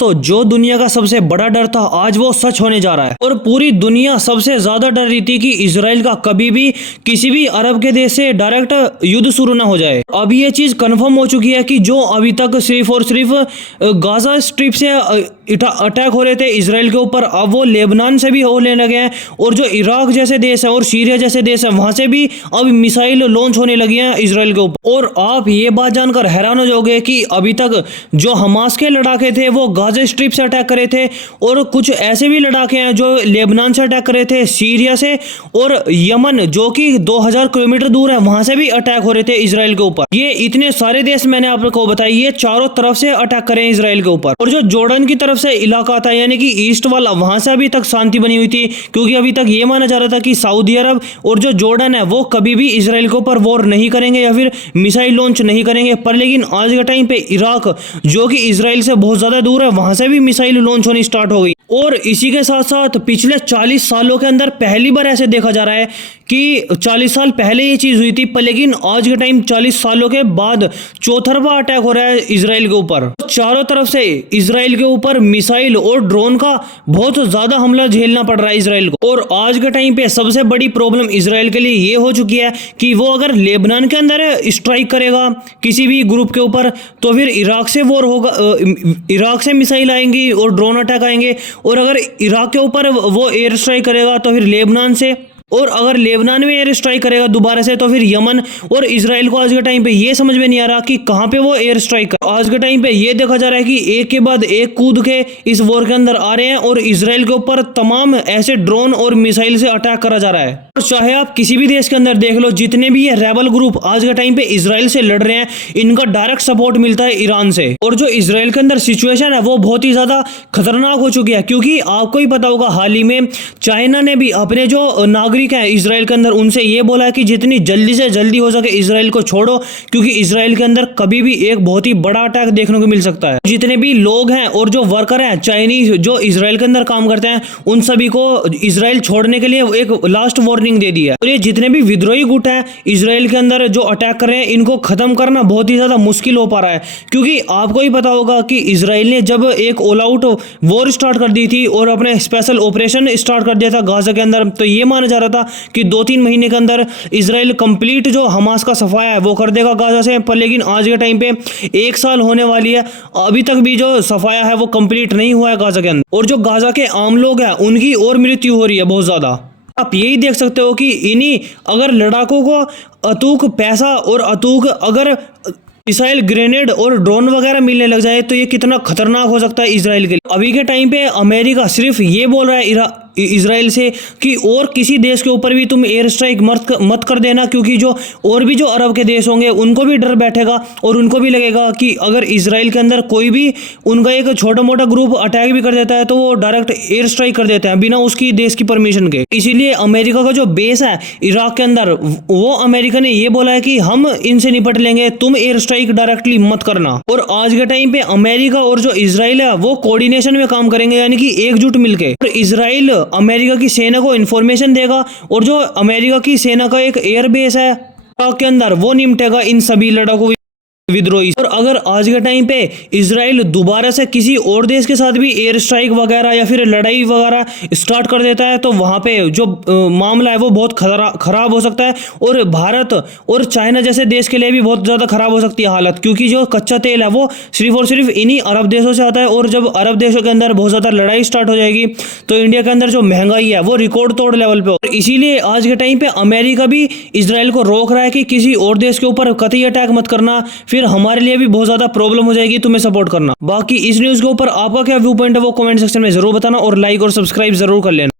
दोस्तों, जो दुनिया का सबसे बड़ा डर था आज वो सच होने जा रहा है और पूरी दुनिया सबसे ज्यादा डर रही थी कि इजराइल का कभी भी किसी भी अरब के देश से डायरेक्ट युद्ध शुरू ना हो जाए। अब ये चीज कंफर्म हो चुकी है कि जो अभी तक सिर्फ और सिर्फ गाजा स्ट्रिप से अटैक हो रहे थे इजराइल के ऊपर, अब वो लेबनान से भी होने लगे हैं और जो इराक जैसे देश है और सीरिया जैसे देश है वहां से भी अब मिसाइल लॉन्च होने लगी हैं इजराइल के ऊपर। और आप ये बात जानकर हैरान हो जाओगे कि अभी तक जो हमास के लड़ाके थे वो गाजा स्ट्रिप से अटैक करे थे और कुछ ऐसे भी लड़ाके हैं जो लेबनान से अटैक करे थे, सीरिया से, और यमन जो कि 2000 किलोमीटर दूर है वहां से भी अटैक हो रहे थे इजराइल के ऊपर। ये इतने सारे देश मैंने आपको बताई, ये चारों तरफ से अटैक करें इजराइल के ऊपर। और जो जॉर्डन की तरफ से इलाका था यानी कि ईस्ट वाला, वहां से अभी तक शांति बनी हुई थी क्योंकि अभी तक ये माना जा रहा था कि सऊदी अरब और जो जॉर्डन है वो कभी भी इजराइल के ऊपर वॉर नहीं करेंगे या फिर मिसाइल लॉन्च नहीं करेंगे। पर लेकिन आज के टाइम पे इराक जो कि इजराइल से बहुत ज्यादा दूर है वहां से भी मिसाइल लॉन्च होनी स्टार्ट हो गई। और इसी के साथ साथ पिछले 40 सालों के अंदर पहली बार ऐसे देखा जा रहा है कि 40 साल पहले ये चीज हुई थी, पर लेकिन आज के टाइम 40 सालों के बाद चौथरवा अटैक हो रहा है इजराइल के ऊपर। चारों तरफ से इजराइल के ऊपर मिसाइल और ड्रोन का बहुत ज्यादा हमला झेलना पड़ रहा है इजराइल को। और आज के टाइम पे सबसे बड़ी प्रॉब्लम इजराइल के लिए ये हो चुकी है कि वो अगर लेबनान के अंदर स्ट्राइक करेगा किसी भी ग्रुप के ऊपर तो फिर इराक से वॉर होगा, इराक से मिसाइल आएंगी और ड्रोन अटैक आएंगे। और अगर इराक के ऊपर वो एयर स्ट्राइक करेगा तो फिर लेबनान से, और अगर लेबनान में एयर स्ट्राइक करेगा दोबारा से तो फिर यमन। और इजराइल को आज के टाइम पे ये समझ में नहीं आ रहा कि कहां पे वो एयर स्ट्राइक कर। आज के टाइम पे ये देखा जा रहा है कि एक के बाद एक कूद के इस वॉर के अंदर आ रहे हैं और इजराइल के ऊपर तमाम ऐसे ड्रोन और मिसाइल से अटैक करा जा रहा है। और चाहे आप किसी भी देश के अंदर देख लो, जितने भी ये रेबल ग्रुप आज के टाइम पे इजराइल से लड़ रहे हैं इनका डायरेक्ट सपोर्ट मिलता है ईरान से। और जो इजराइल के अंदर सिचुएशन है वो बहुत ही ज्यादा खतरनाक हो चुकी है क्योंकि आपको ही पता होगा हाल ही में चाइना ने भी अपने जो नागरिक है इजराइल के अंदर उनसे ये बोला है कि जितनी जल्दी से जल्दी हो सके इजराइल को छोड़ो क्योंकि इजराइल के अंदर कभी भी एक बहुत ही बड़ा अटैक देखने को मिल सकता है। जितने भी लोग हैं और जो वर्कर हैं चाइनीज जो इजराइल के अंदर काम करते हैं उन सभी को इजराइल छोड़ने के लिए एक लास्ट वार्निंग दे दी है। और ये जितने भी विद्रोही गुट हैं इजराइल के अंदर जो अटैक कर रहे हैं इनको खत्म करना बहुत ही ज्यादा मुश्किल हो पा रहा है क्योंकि आपको ही पता होगा कि इजराइल ने जब एक ऑल आउट वॉर स्टार्ट कर दी थी और अपने स्पेशल ऑपरेशन स्टार्ट कर दिया था गाजा के अंदर, तो ये माना जा रहा था कि 2-3 महीने के अंदर इजराइल कंप्लीट जो हमास का सफाया है वो कर देगा गाजा से। पर लेकिन आज के टाइम पे 1 साल होने वाली है, अभी तक भी जो सफाया है वो कंप्लीट नहीं हुआ है गाजा के अंदर। और जो गाजा के आम लोग हैं उनकी और मृत्यु हो रही है बहुत ज्यादा। आप यही देख सकते हो कि इन्हीं अगर लड़ाकों को अतूक पैसा और अतूक अगर मिसाइल, ग्रेनेड और ड्रोन वगैरह मिलने लग जाए तो ये कितना खतरनाक हो सकता है इजराइल के लिए। अभी के टाइम पे अमेरिका सिर्फ ये बोल रहा है इजराइल से कि और किसी देश के ऊपर भी तुम एयर स्ट्राइक मत कर देना क्योंकि जो और भी जो अरब के देश होंगे उनको भी डर बैठेगा और उनको भी लगेगा कि अगर इजराइल के अंदर कोई भी उनका एक छोटा मोटा ग्रुप अटैक भी कर देता है तो वो डायरेक्ट एयर स्ट्राइक कर देते हैं बिना उसकी देश की परमिशन के। इसीलिए अमेरिका का जो बेस है इराक के अंदर वो अमेरिका ने ये बोला है कि हम इनसे निपट लेंगे, तुम एयर स्ट्राइक डायरेक्टली मत करना। और आज के टाइम पे अमेरिका और जो इजराइल है वो कोऑर्डिनेशन में काम करेंगे यानी कि एकजुट मिलकर। और इजराइल अमेरिका की सेना को इंफॉर्मेशन देगा और जो अमेरिका की सेना का एक एयरबेस है इराक के अंदर वो निपटेगा इन सभी लड़ाकों विद्रोही। और अगर आज के टाइम पे इजराइल दोबारा से किसी और देश के साथ भी एयर स्ट्राइक वगैरह या फिर लड़ाई वगैरह स्टार्ट कर देता है तो वहां पे जो मामला है वो बहुत खराब हो सकता है और भारत और चाइना जैसे देश के लिए भी बहुत ज्यादा खराब हो सकती है हालत क्योंकि जो कच्चा तेल है वो सिर्फ और सिर्फ इन्हीं अरब देशों से आता है। और जब अरब देशों के अंदर बहुत ज्यादा लड़ाई स्टार्ट हो जाएगी तो इंडिया के अंदर जो महंगाई है वो रिकॉर्ड तोड़ लेवल पे। और इसीलिए आज के टाइम पे अमेरिका भी इजराइल को रोक रहा है कि किसी और देश के ऊपर कतई अटैक मत करना, फिर हमारे लिए भी बहुत ज्यादा प्रॉब्लम हो जाएगी तुम्हें सपोर्ट करना। बाकी इस न्यूज के ऊपर आपका क्या व्यू पॉइंट है वो कमेंट सेक्शन में जरूर बताना और लाइक और सब्सक्राइब जरूर कर लेना।